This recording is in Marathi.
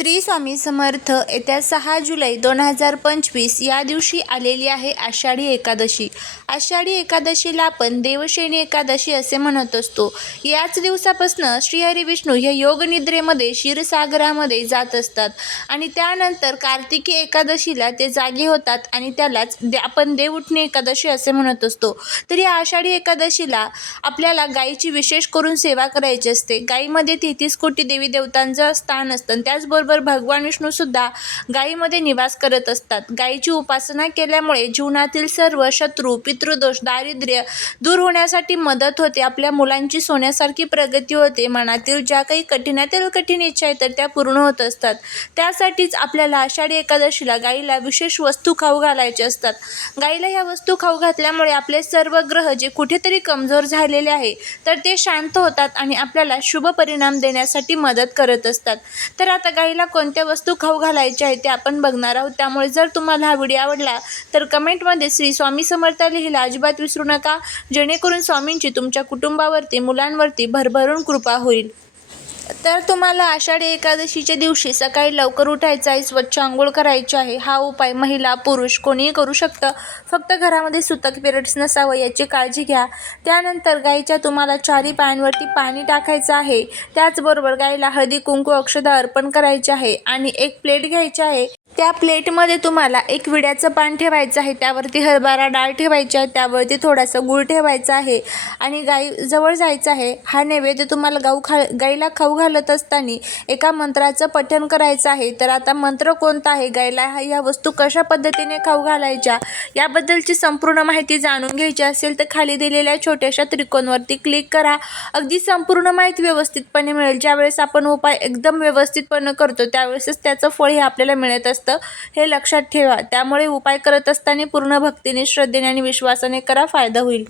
श्री स्वामी समर्थ येत्या 6 जुलै 2025 या दिवशी आलेली आहे आषाढी एकादशी. आषाढी एकादशीला आपण देवशयनी एकादशी असे म्हणत असतो. याच दिवसापासून श्रीहरी विष्णू हे योगनिद्रेमध्ये क्षीरसागरामध्ये जात असतात आणि त्यानंतर कार्तिकी एकादशीला ते जागे होतात आणि त्यालाच आपण देवउठणी एकादशी असे म्हणत असतो. तर या आषाढी एकादशीला आपल्याला गायीची विशेष करून सेवा करायची असते. गायीमध्ये 33 कोटी देवी देवतांचं स्थान असतं. त्याचबरोबर भगवान विष्णू सुद्धा गायीमध्ये निवास करत असतात. गायीची उपासना केल्यामुळे जीवनातील सर्व शत्रू, पितृदोष, दारिद्र्य दूर होण्यासाठी मदत होते. आपल्या मुलांची सोन्यासारखी प्रगती होते. मनातील ज्या काही कठीणातील कठीण इच्छा आहेत तर त्या पूर्ण होत असतात. त्यासाठीच आपल्याला आषाढी एकादशीला गायीला विशेष वस्तू खाऊ घालायचे असतात. गायीला ह्या वस्तू खाऊ घातल्यामुळे आपले सर्व ग्रह जे कुठेतरी कमजोर झालेले आहे तर ते शांत होतात आणि आपल्याला शुभ परिणाम देण्यासाठी मदत करत असतात. तर आता गायीला कोणत्या वस्तू खाऊ घालायच्या आहेत ते आपण बघणार आहोत. त्यामुळे जर तुम्हाला हा व्हिडिओ आवडला तर कमेंटमध्ये श्री स्वामी समर्थ लिहायला अजिबात विसरू नका, जेणेकरून स्वामींची तुमच्या कुटुंबावरती, मुलांवरती भरभरून कृपा होईल. तर तुम्हाला आषाढी एकादशीच्या दिवशी सकाळी लवकर उठायचं आहे, स्वच्छ आंघोळ करायची आहे. हा उपाय महिला, पुरुष कोणीही करू शकतं. फक्त घरामध्ये सुतक पिरियड्स नसावं याची काळजी घ्या. त्यानंतर गायीच्या तुम्हाला चारी पायांवरती पाणी टाकायचं आहे. त्याचबरोबर गायीला हळदी, कुंकू, अक्षता अर्पण करायचे आहे आणि एक प्लेट घ्यायची आहे. त्या प्लेटमध्ये तुम्हाला एक विड्याचं पान ठेवायचं आहे, त्यावरती हरभरा डाळ ठेवायची आहे, त्यावरती थोडासा गूळ ठेवायचा आहे आणि गायीजवळ जायचं आहे. हा नैवेद्य तुम्हाला गायीला खाऊ घालत असताना एका मंत्राचं पठण करायचं आहे. तर आता मंत्र कोणता आहे, गायीला या वस्तू कशा पद्धतीने खाऊ घालायच्या याबद्दलची संपूर्ण माहिती जाणून घ्यायची असेल तर खाली दिलेल्या छोट्याशा त्रिकोणावरती क्लिक करा. अगदी संपूर्ण माहिती व्यवस्थितपणे मिळेल. ज्यावेळेस आपण उपाय एकदम व्यवस्थितपणे करतो त्यावेळेसच त्याचं फळ हे आपल्याला मिळत असतं, हे लक्षात ठेवा. त्यामुळे उपाय करत असताना पूर्ण भक्तीने, श्रद्धेने आणि विश्वासाने करा, फायदा होईल.